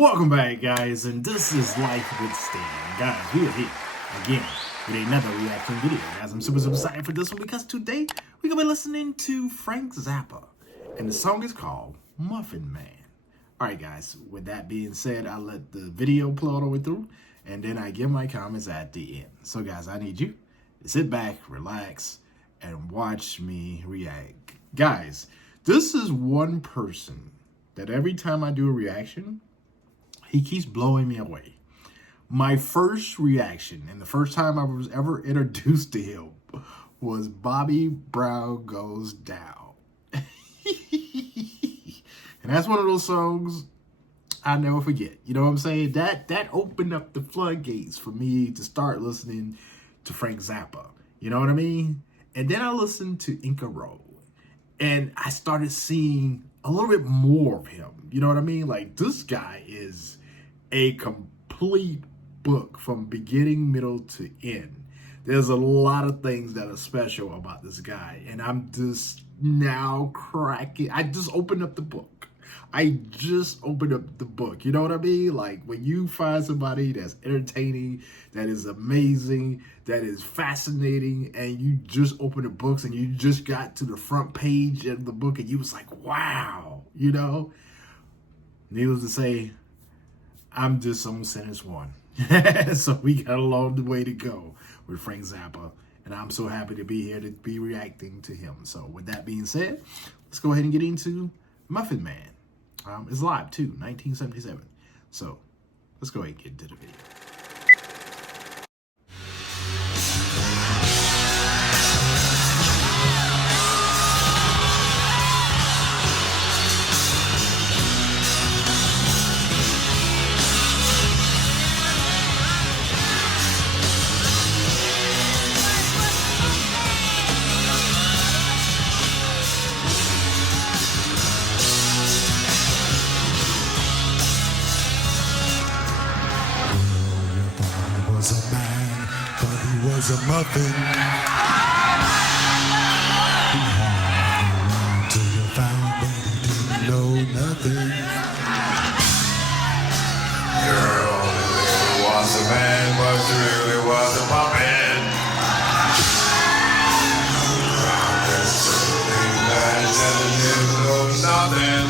Welcome back, guys, and this is Life with Stan. Guys, we are here again with another reaction video. Guys, I'm super excited for this one because today we're going to be listening to Frank Zappa, and the song is called Muffin Man. Alright, guys, with that being said, I'll let the video play all the way through, and then I give my comments at the end. So, guys, I need you to sit back, relax, and watch me react. Guys, this is one person that every time I do a reaction, he keeps blowing me away. My first reaction, and the first time I was ever introduced to him, was Bobby Brown Goes Down. And that's one of those songs I'll never forget. You know what I'm saying? That opened up the floodgates for me to start listening to Frank Zappa. You know what I mean? And then I listened to Inca Road, and I started seeing a little bit more of him. You know what I mean? Like, this guy is a complete book from beginning, middle to end. There's a lot of things that are special about this guy, and I'm just now cracking. I just opened up the book. You know what I mean? Like, when you find somebody that's entertaining, that is amazing, that is fascinating, and you just open the books and you just got to the front page of the book and you was like, wow, you know? Needless to say, I'm just on sentence one. So we got a long way to go with Frank Zappa, and I'm so happy to be here to be reacting to him. So with that being said, let's go ahead and get into Muffin Man. It's live too, 1977. So let's go ahead and get into the video. Was a man, but he was a muffin. He hung around till you found, but he didn't know nothing. Girl, really was a man, but he really was a muffin. There's something that didn't know nothing.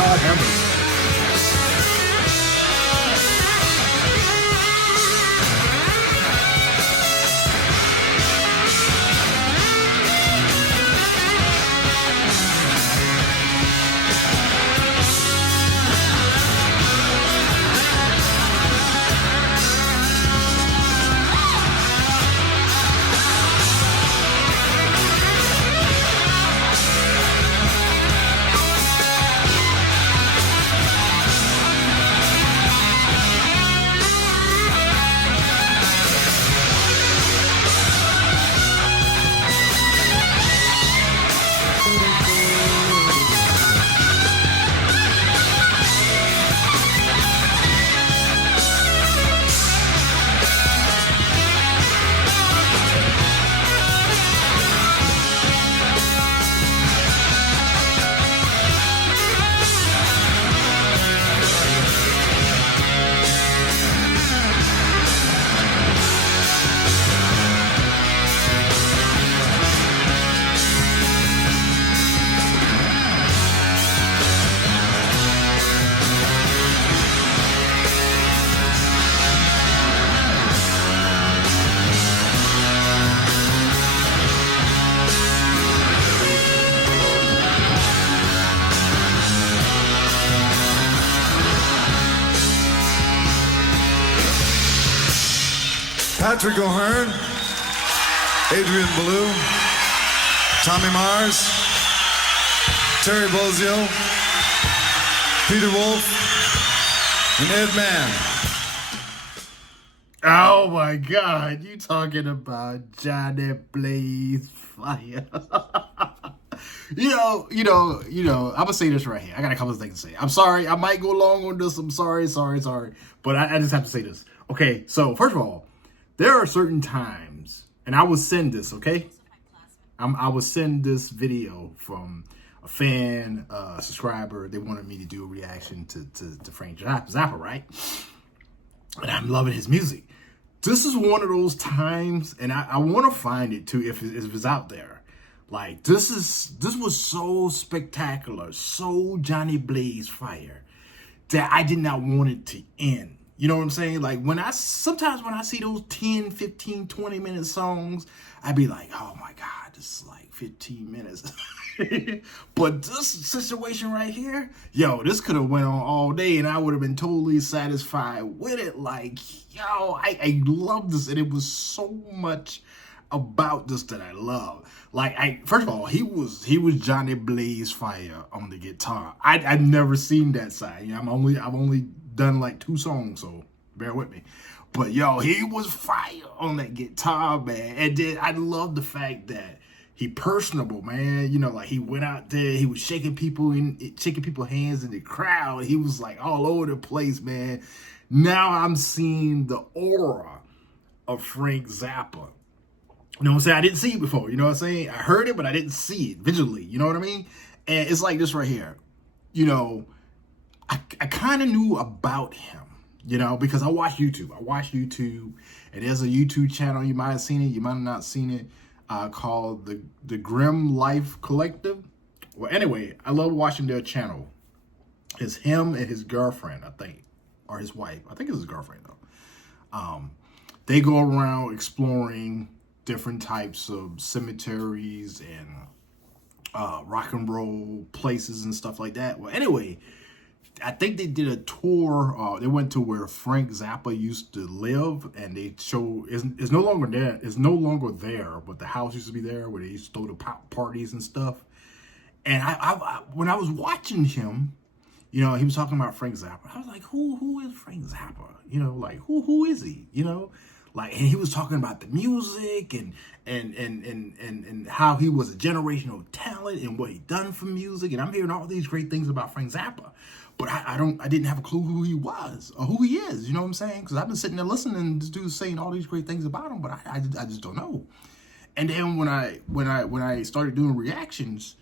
God have mercy. Patrick O'Hearn, Adrian Ballou, Tommy Mars, Terry Bozio, Peter Wolf, and Ed Mann. Oh my God, you talking about Johnny Blaze Fire. I'm gonna say this right here. I got a couple of things to say. I'm sorry, I might go long on this. I'm sorry. But I just have to say this. Okay, so first of all, there are certain times, and I will send this, okay? I will send this video from a fan, a subscriber. They wanted me to do a reaction to Frank Zappa, right? And I'm loving his music. This is one of those times, and I want to find it too if it's out there. Like this was so spectacular, so Johnny Blaze Fire, that I did not want it to end. You know what I'm saying? Like sometimes when I see those 10, 15, 20-minute songs, I'd be like, oh my God, this is like 15 minutes. But this situation right here, this could have went on all day and I would have been totally satisfied with it. Like, I love this, and it was so much about this that I love. Like, first of all, he was Johnny Blaze Fire on the guitar. I've never seen that side. I've only done like 2 songs, so bear with me. But he was fire on that guitar, man. And then I love the fact that he personable, man. Like he went out there, he was shaking people's hands in the crowd. He was like all over the place, man. Now I'm seeing the aura of Frank Zappa. You know what I'm saying? I didn't see it before. You know what I'm saying? I heard it, but I didn't see it visually. You know what I mean? And it's like this right here. I kind of knew about him, because I watch YouTube. And there's a YouTube channel. You might have seen it. You might have not seen it. Called the Grim Life Collective. Well, anyway, I love watching their channel. It's him and his girlfriend, I think, or his wife. I think it's his girlfriend though. They go around exploring different types of cemeteries and rock and roll places and stuff like that. Well, anyway, I think they did a tour. They went to where Frank Zappa used to live, and they show it's no longer there. It's no longer there, but the house used to be there where they used to throw the pop parties and stuff. And I when I was watching him, he was talking about Frank Zappa. I was like, who is Frank Zappa? Like who is he? Like, and he was talking about the music and how he was a generational talent and what he done for music. And I'm hearing all these great things about Frank Zappa, but I didn't have a clue who he was or who he is. You know what I'm saying? Because I've been sitting there listening to this dude saying all these great things about him, but I just don't know. And then when I started doing reactions,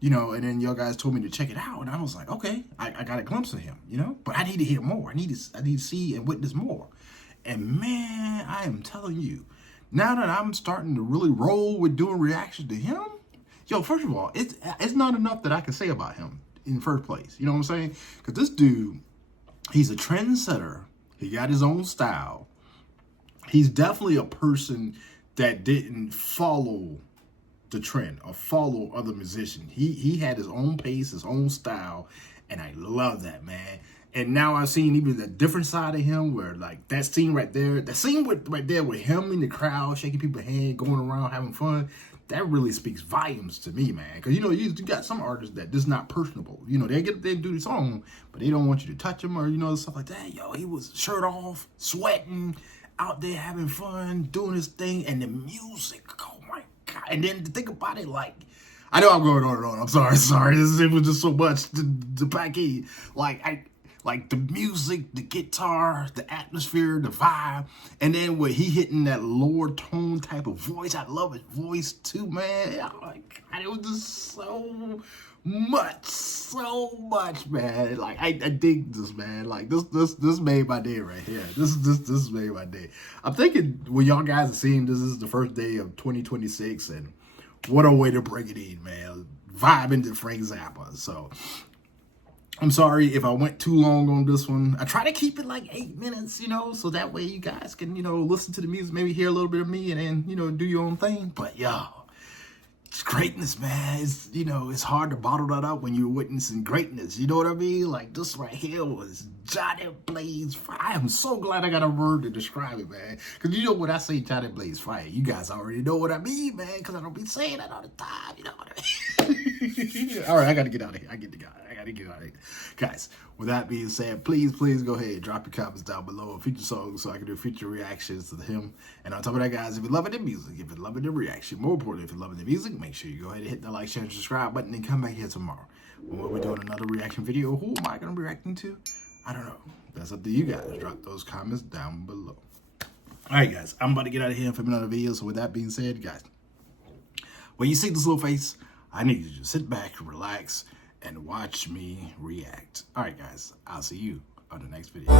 and then y'all guys told me to check it out, and I was like, okay, I got a glimpse of him, but I need to hear more. I need to see and witness more. And man, I am telling you, now that I'm starting to really roll with doing reactions to him, first of all, it's not enough that I can say about him in the first place. You know what I'm saying? Because this dude, he's a trendsetter. He got his own style. He's definitely a person that didn't follow the trend or follow other musicians. He had his own pace, his own style, and I love that, man. And now I've seen even the different side of him, where like that scene right there with him in the crowd, shaking people's hand, going around having fun, that really speaks volumes to me, man. Because you got some artists that just not personable. They do the song, but they don't want you to touch them or stuff like that. He was shirt off, sweating, out there having fun, doing his thing, and the music. Oh my God! And then to think about it, like, I know I'm going on and on. I'm sorry. It was just so much to pack in. Like the music, the guitar, the atmosphere, the vibe, and then when he hitting that lower tone type of voice, I love his voice too, man. Oh my God, it was just so much, man. Like I dig this, man. Like this made my day right here. This made my day. I'm thinking when y'all guys are seeing this is the first day of 2026, and what a way to bring it in, man. Vibing to Frank Zappa. So I'm sorry if I went too long on this one. I try to keep it like 8 minutes, so that way you guys can, listen to the music, maybe hear a little bit of me and then, do your own thing. But It's greatness, man. It's, you know, it's hard to bottle that up when you're witnessing greatness. You know what I mean? Like, this right here was Johnny Blaze Fire. I am so glad I got a word to describe it, man. Because you know when I say Johnny Blaze Fire, you guys already know what I mean, man. Because I don't be saying that all the time. You know what I mean? All right, I got to get out of here. I got to get out of here. Guys, with that being said, please go ahead and drop your comments down below of future songs so I can do future reactions to him. And on top of that, guys, if you're loving the music, if you're loving the reaction, more importantly, if you're loving the music, make sure you go ahead and hit the like, share, and subscribe button and come back here tomorrow when we'll be doing another reaction video. Who am I going to be reacting to? I don't know. That's up to you guys. Drop those comments down below. All right, guys, I'm about to get out of here and film another video. So with that being said, guys, when you see this little face, I need you to sit back, relax, and watch me react. All right, guys, I'll see you on the next video.